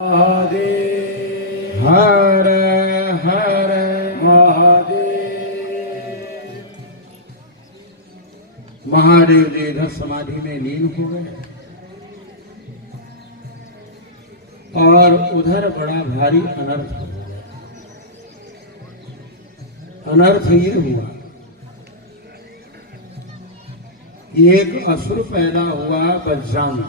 महादेव हर हर महादेव। महादेव जी इधर समाधि में लीन हो गए और उधर बड़ा भारी अनर्थ हो गया। अनर्थ ये हुआ कि एक असुर पैदा हुआ वज्रांग,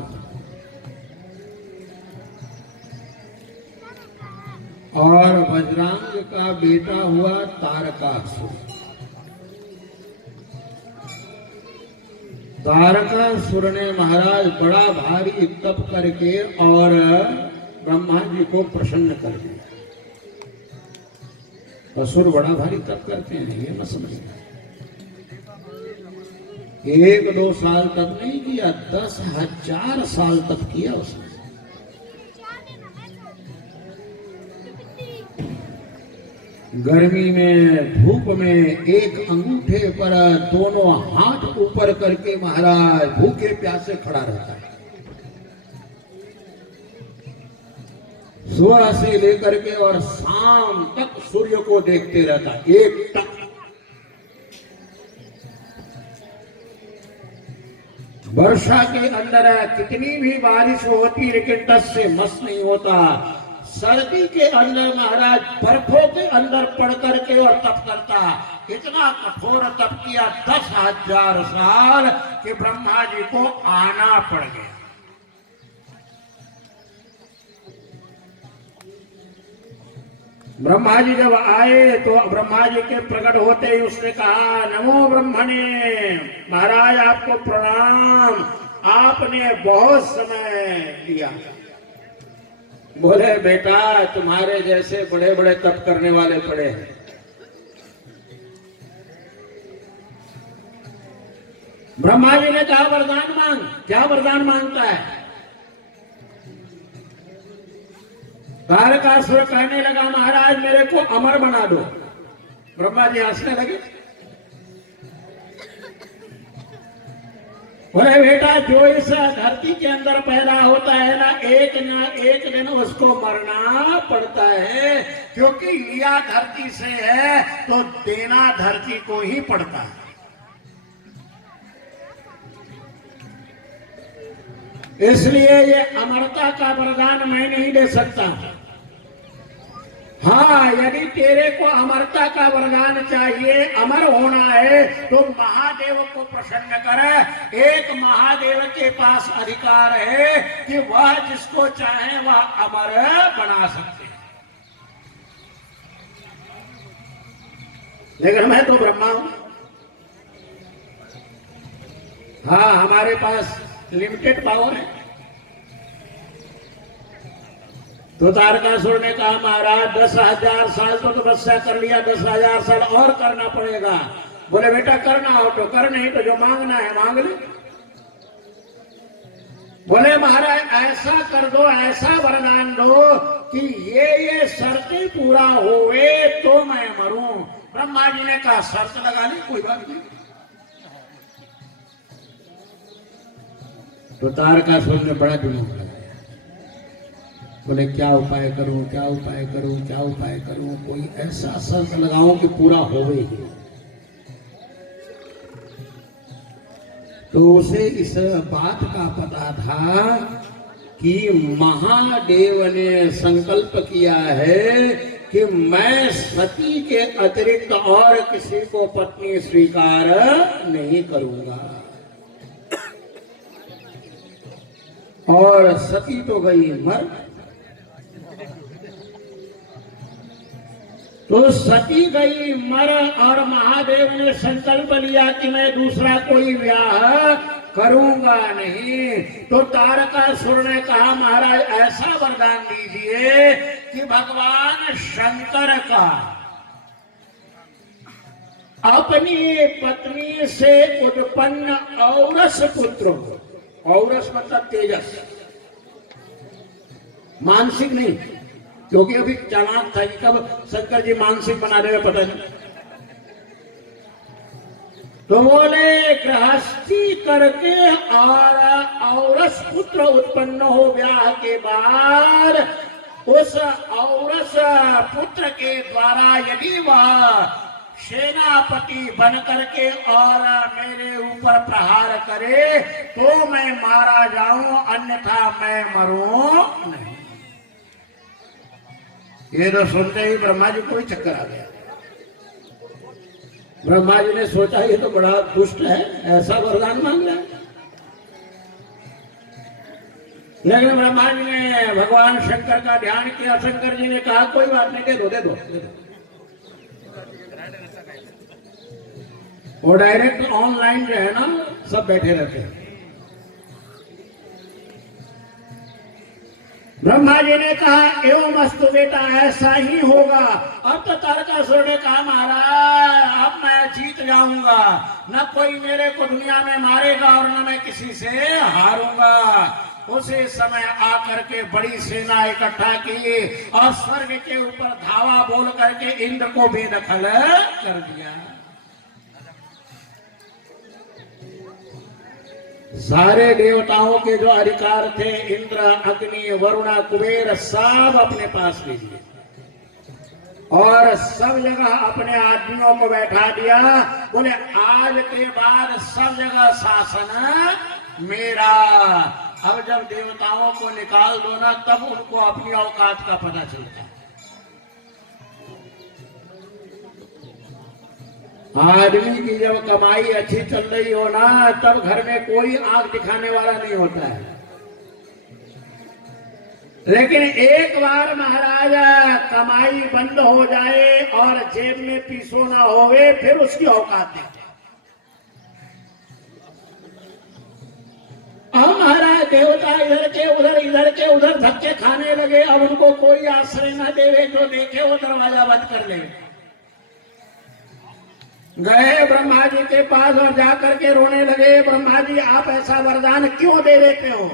और वज्रांग का बेटा हुआ तारकासुर। तारकासुर ने महाराज बड़ा भारी तप करके और ब्रह्मा जी को प्रसन्न कर दिया। असुर बड़ा भारी तप करते हैं, ये मत समझना। 1-2 साल तप नहीं किया, 10,000 साल तप किया उसने। गर्मी में धूप में एक अंगूठे पर दोनों हाथ ऊपर करके महाराज भूखे प्यासे खड़ा रहता है। सुबह से लेकर के और शाम तक सूर्य को देखते रहता है, एक टक। वर्षा के अंदर कितनी भी बारिश होती लेकिन टस से मस नहीं होता। सर्दी के अंदर महाराज बर्फों के अंदर पड़ करके और तप करता। इतना कठोर तप किया 10,000 साल कि ब्रह्मा जी को आना पड़ गया। ब्रह्मा जी जब आए तो ब्रह्मा जी के प्रकट होते ही उसने कहा, नमो ब्रह्मणे, महाराज आपको प्रणाम, आपने बहुत समय लिया। बोले बेटा तुम्हारे जैसे बड़े बड़े तप करने वाले पड़े हैं। ब्रह्मा जी ने कहा वरदान मांग। क्या वरदान मांगता है? तारकासुर कहने लगा महाराज मेरे को अमर बना दो। ब्रह्मा जी हंसने लगे, बोले बेटा जो इस धरती के अंदर पैदा होता है ना एक दिन उसको मरना पड़ता है, क्योंकि लिया धरती से है तो देना धरती को ही पड़ता है। इसलिए ये अमरता का वरदान मैं नहीं दे सकता। हाँ, यदि तेरे को अमरता का वरदान चाहिए, अमर होना है, तो महादेव को प्रसन्न कर। एक महादेव के पास अधिकार है कि वह जिसको चाहे वह अमर बना सकते हैं। लेकिन मैं तो ब्रह्मा हूं। हाँ, हमारे पास लिमिटेड पावर है। तो तारकासुर ने कहा महाराज 10,000 साल तो तपस्या कर लिया, 10,000 साल और करना पड़ेगा। बोले बेटा करना हो तो कर, नहीं तो जो मांगना है मांग ले। बोले महाराज ऐसा कर दो, ऐसा वरदान दो कि ये शर्तें पूरा होवे तो मैं मरूं। ब्रह्मा जी ने कहा शर्त लगा ली, कोई बात नहीं। तो तारकासुर ने बड़ा दिमाग लगाया। बोले क्या उपाय करूं, क्या उपाय करूं, क्या उपाय करूं, कोई ऐसा शर्त लगाऊं कि पूरा होवे ही। तो उसे इस बात का पता था कि महादेव ने संकल्प किया है कि मैं सती के अतिरिक्त और किसी को पत्नी स्वीकार नहीं करूंगा। और सती तो गई मर। तो सती गई मर और महादेव ने संकल्प लिया कि मैं दूसरा कोई विवाह करूंगा नहीं। तो तारकासुर ने कहा महाराज ऐसा वरदान दीजिए कि भगवान शंकर का अपनी पत्नी से उत्पन्न औरस पुत्र हो। औरस मतलब तेजस, मानसिक नहीं, क्योंकि अभी चालाक था कि कब शंकर जी मानसिक बना देगा पता नहीं। तो बोले गृहस्थी करके और औरस पुत्र उत्पन्न हो ब्याह के बाद उस औरस पुत्र के द्वारा यदि वह सेनापति बन करके और मेरे ऊपर प्रहार करे तो मैं मारा जाऊं, अन्यथा मैं मरूं नहीं। ये तो सुनते ही ब्रह्मा जी को ही चक्कर आ गया। ब्रह्मा जी ने सोचा ये तो बड़ा दुष्ट है, ऐसा वरदान मांग रहा है। लेकिन ब्रह्मा जी ने भगवान शंकर का ध्यान किया। शंकर जी ने कहा कोई बात नहीं, दे दो दे दो, दे दो। वो डायरेक्ट ऑनलाइन जो है ना सब बैठे रहते हैं। ब्रह्मा जी ने कहा एवं वस्तु बेटा ऐसा ही होगा। अब तो तारकासुर ने कहा महाराज अब मैं जीत जाऊंगा, न कोई मेरे को दुनिया में मारेगा और न मैं किसी से हारूंगा। उसी समय आकर के बड़ी सेना इकट्ठा की और स्वर्ग के ऊपर धावा बोल करके इंद्र को बेदखल कर दिया। सारे देवताओं के जो अधिकार थे, इंद्र, अग्नि, वरुण, कुबेर, सब अपने पास ले लिए और सब जगह अपने आदमियों को बैठा दिया। बोले आज के बाद सब जगह शासन मेरा। अब जब देवताओं को निकाल दो ना तब उनको अपनी औकात का पता चलता है। आदमी की जब कमाई अच्छी चल रही हो ना तब घर में कोई आंख दिखाने वाला नहीं होता है। लेकिन एक बार महाराजा कमाई बंद हो जाए और जेब में पीसो ना होवे फिर उसकी औकात देखते। अब महाराज देवता इधर के उधर धक्के खाने लगे। अब उनको कोई आश्रय न देवे, जो देखे वो दरवाजा बंद कर ले। गए ब्रह्मा जी के पास और जाकर के रोने लगे, ब्रह्मा जी आप ऐसा वरदान क्यों दे देते हो?